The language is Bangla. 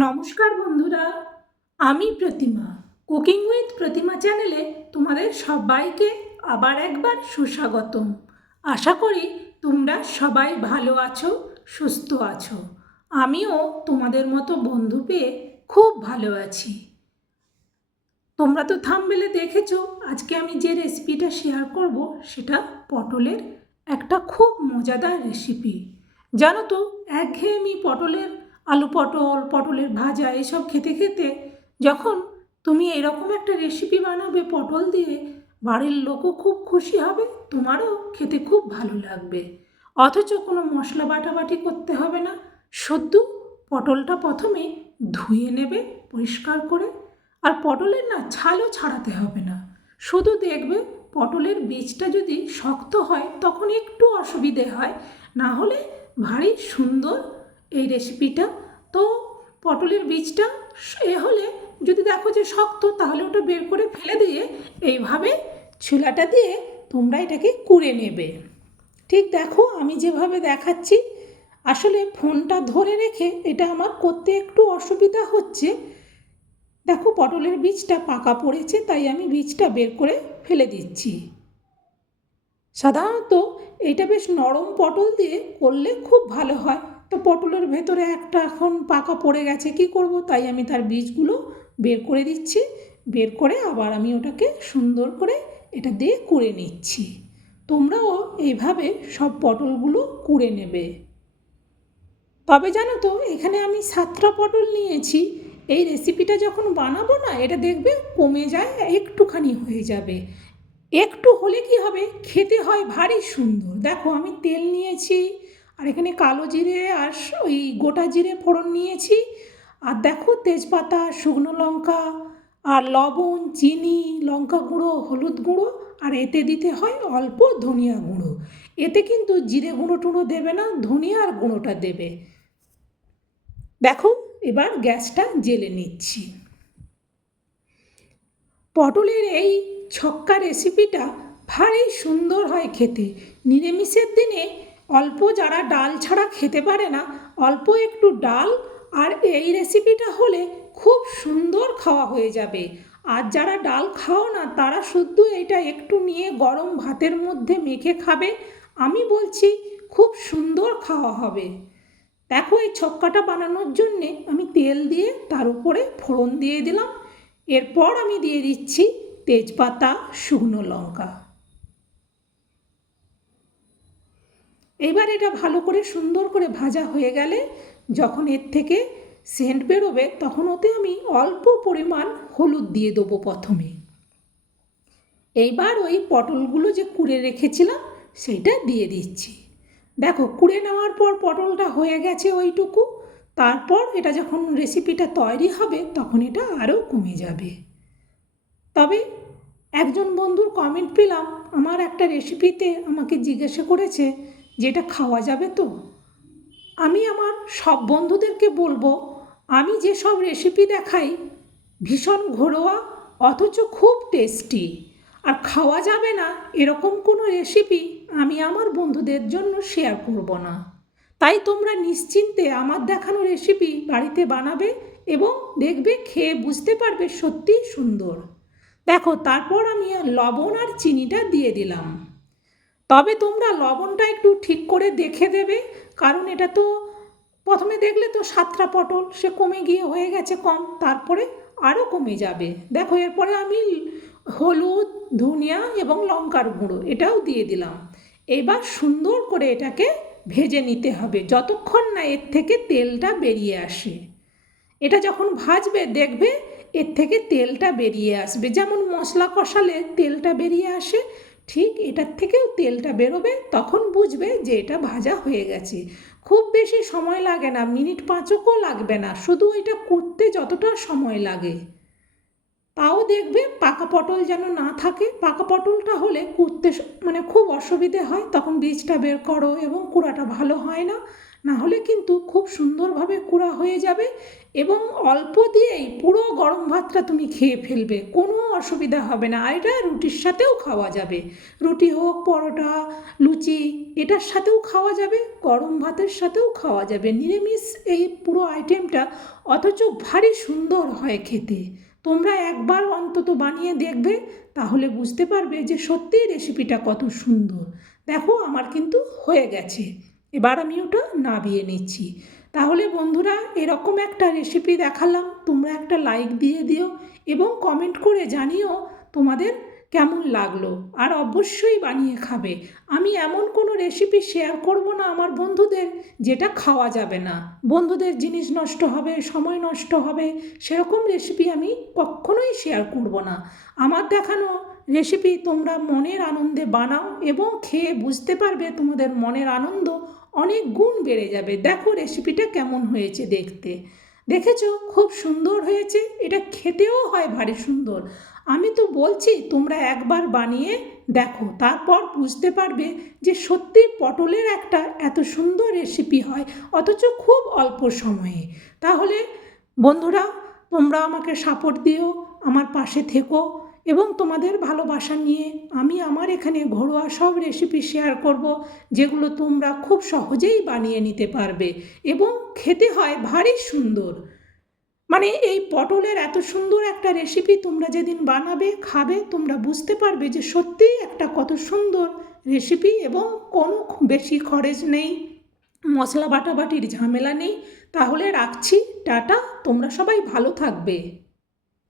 নমস্কার বন্ধুরা, আমি প্রতিমা। কুকিং উইথ প্রতিমা চ্যানেলে তোমাদের সবাইকে আবার একবার সুস্বাগতম। আশা করি তোমরা সবাই ভালো আছো, সুস্থ আছো। আমিও তোমাদের মতো বন্ধু পেয়ে খুব ভালো আছি। তোমরা তো থামবেলে দেখেছ, আজকে আমি যে রেসিপিটা শেয়ার করব, সেটা পটলের একটা খুব মজাদার রেসিপি জানো তো, একঘেয়েমি পটলের আলু পটল, পটলের ভাজা এসব খেতে খেতে যখন তুমি এরকম একটা রেসিপি বানাবে পটল দিয়ে, বাড়ির লোকও খুব খুশি হবে, তোমারও খেতে খুব ভালো লাগবে। অথচ কোনো মশলা বাটাবাটি করতে হবে না। শুধু পটলটা প্রথমে ধুয়ে নেবে পরিষ্কার করে, আর পটলের না ছালও ছাড়াতে হবে না। শুধু দেখবে পটলের বীজটা যদি শক্ত হয়, তখন একটু অসুবিধে হয়। না হলে ভারী সুন্দর এই রেসিপিটা তো পটলের বীজটা এ হলে যদি দেখো যে শক্ত, তাহলে ওটা বের করে ফেলে দিয়ে এইভাবে ছিলাটা দিয়ে তোমরা এটাকে কুড়ে নেবে। ঠিক দেখো, আমি যেভাবে দেখাচ্ছি, আসলে ফোনটা ধরে রেখে এটা আমার করতে একটু অসুবিধা হচ্ছে। দেখো, পটলের বীজটা পাকা পড়েছে, তাই আমি বীজটা বের করে ফেলে দিচ্ছি। সাধারণত এটা বেশ নরম পটল দিয়ে করলে খুব ভালো হয়। তো পটলের ভেতরে একটা এখন পাকা পড়ে গেছে, কি করব? তাই আমি তার বীজগুলো বের করে দিচ্ছি, বের করে আবার আমি ওটাকে সুন্দর করে এটা দিয়ে কুড়ে নিচ্ছি। তোমরাও এইভাবে সব পটলগুলো কুড়ে নেবে। তবে জানো তো, এখানে আমি সাতটা পটল নিয়েছি, এই রেসিপিটা যখন বানাবো না, এটা দেখবে কমে যায়, একটুখানি হয়ে যাবে। একটু হলে কি হবে? খেতে হয় ভারী সুন্দর। দেখো, আমি তেল নিয়েছি আর এখানে কালো জিরে আর ওই গোটা জিরে ফোড়ন নিয়েছি। আর দেখো তেজপাতা, শুকনো লঙ্কা আর লবণ, চিনি, লঙ্কা গুঁড়ো, হলুদ গুঁড়ো আর এতে দিতে হয় অল্প ধনিয়া গুঁড়ো। এতে কিন্তু জিরে গুঁড়ো টুঁড়ো দেবে না ধনিয়ার গুঁড়োটা দেবে। দেখো এবার গ্যাসটা জেলে নিচ্ছি। পটলের এই ছক্কা রেসিপিটা ভারী সুন্দর হয় খেতে। নিরামিষের দিনে অল্প যারা ডাল ছাড়া খেতে পারে না, অল্প একটু ডাল আর এই রেসিপিটা হলে খুব সুন্দর খাওয়া হয়ে যাবে। আর যারা ডাল খাও না, তারা শুদ্ধ এটা একটু নিয়ে গরম ভাতের মধ্যে মেখে খাবে। আমি বলছি, খুব সুন্দর খাওয়া হবে। দেখো এই ছক্কাটা বানানোর জন্যে আমি তেল দিয়ে তার উপরে ফোড়ন দিয়ে দিলাম। এরপর আমি দিয়ে দিচ্ছি তেজপাতা, শুকনো লঙ্কা। এবার এটা ভালো করে সুন্দর করে ভাজা হয়ে গেলে যখন এর থেকে সেন্ট বেরোবে, তখন ওতে আমি অল্প পরিমাণ হলুদ দিয়ে দেবো প্রথমে। এইবার ওই পটলগুলো যে কুড়ে রেখেছিলাম, সেইটা দিয়ে দিচ্ছি। দেখো, কুড়ে নেওয়ার পর পটলটা হয়ে গেছে ওইটুকু। তারপর এটা যখন রেসিপিটা তৈরি হবে, তখন এটা আরও কমে যাবে। তবে একজন বন্ধুর কমেন্ট পেলাম, আমার একটা রেসিপিতে আমাকে জিজ্ঞাসা করেছে যে এটা খাওয়া যাবে তো। আমি আমার সব বন্ধুদেরকে বলব, আমি যেসব রেসিপি দেখাই, ভীষণ ঘরোয়া, অথচ খুব টেস্টি আর খাওয়া যাবে না এরকম কোনো রেসিপি আমি আমার বন্ধুদের জন্য শেয়ার করব না। তাই তোমরা নিশ্চিন্তে আমার দেখানো রেসিপি বাড়িতে বানাবে এবং দেখবে, খেয়ে বুঝতে পারবে সত্যিই সুন্দর। দেখো, তারপর আমি লবণ আর চিনিটা দিয়ে দিলাম। তবে তোমরা লবণটা একটু ঠিক করে দেখে দেবে, কারণ এটা তো প্রথমে দেখলে তো সাতটা পটল, সে কমে গিয়ে হয়ে গেছে কম, তারপরে আরও কমে যাবে। দেখো, এরপরে আমি হলুদ, ধনিয়া এবং লঙ্কার গুঁড়ো এটাও দিয়ে দিলাম। এবার সুন্দর করে এটাকে ভেজে নিতে হবে, যতক্ষণ না এর থেকে তেলটা বেরিয়ে আসে। এটা যখন ভাজবে, দেখবে এর থেকে তেলটা বেরিয়ে আসবে। যেমন মশলা কষালে তেলটা বেরিয়ে আসে ঠিক এটার থেকেও তেলটা বেরোবে, তখন বুঝবে যে এটা ভাজা হয়ে গেছে। খুব বেশি সময় লাগে না, মিনিট পাঁচকও লাগবে না, শুধু এটা করতে যতটা সময় লাগে। তাও দেখবে পাকা পটল যেন না থাকে, পাকা পটলটা হলে কুটতে মানে খুব অসুবিধে হয়, তখন বীজটা বের করো এবং কুড়াটা ভালো হয় না। না হলে কিন্তু খুব সুন্দরভাবে কুড়া হয়ে যাবে এবং অল্প দিয়েই পুরো গরম ভাতটা তুমি খেয়ে ফেলবে, কোনো অসুবিধা হবে না। আর এটা রুটির সাথেও খাওয়া যাবে। রুটি হোক, পরোটা, লুচি, এটার সাথেও খাওয়া যাবে, গরম ভাতের সাথেও খাওয়া যাবে। নিরামিষ এই পুরো আইটেমটা অথচ ভারী সুন্দর হয় খেতে। তোমরা একবার অন্তত বানিয়ে দেখবে, তাহলে বুঝতে পারবে যে সত্যিই রেসিপিটা কত সুন্দর। দেখো, আমার কিন্তু হয়ে গেছে। এবার আমি ওটা নাবিয়ে নিচ্ছি। তাহলে বন্ধুরা, এরকম একটা রেসিপি দেখালাম। তোমরা একটা লাইক দিয়ে দিও এবং কমেন্ট করে জানিও তোমাদের কেমন লাগল। আর অবশ্যই বানিয়ে খাবে। আমি এমন কোনো রেসিপি শেয়ার করব না আমার বন্ধুদের, যেটা খাওয়া যাবে না। বন্ধুদের জিনিস নষ্ট হবে, সময় নষ্ট হবে, সেরকম রেসিপি আমি কখনোই শেয়ার করব না। আমার দেখানো রেসিপি তোমরা মনের আনন্দে বানাও এবং খেয়ে বুঝতে পারবে তোমাদের মনের আনন্দ অনেক গুণ বেড়ে যাবে। দেখো রেসিপিটা কেমন হয়েছে দেখতে। দেখেছ? খুব সুন্দর হয়েছে। এটা খেতেও হয় ভারী সুন্দর। আমি তো বলছি, তোমরা একবার বানিয়ে দেখো। তারপর বুঝতে পারবে যে সত্যি পটলের একটা এত সুন্দর রেসিপি হয়, অথচ খুব অল্প সময়ে। তাহলে বন্ধুরা, তোমরা আমাকে সাপোর্ট দিও, আমার পাশে থেকো। এবং তোমাদের ভালোবাসা নিয়ে আমি আমার এখানে ঘরোয়া সব রেসিপি শেয়ার করব, যেগুলো তোমরা খুব সহজেই বানিয়ে নিতে পারবে এবং খেতে হয় ভারী সুন্দর। মানে এই পটলের এত সুন্দর একটা রেসিপি তোমরা যেদিন বানাবে, খাবে, তোমরা বুঝতে পারবে যে সত্যিই একটা কত সুন্দর রেসিপি এবং কোনো বেশি খরচ নেই। মশলা বাটাবাটির ঝামেলা নেই। তাহলে রাখছি, টাটা, তোমরা সবাই ভালো থাকবে।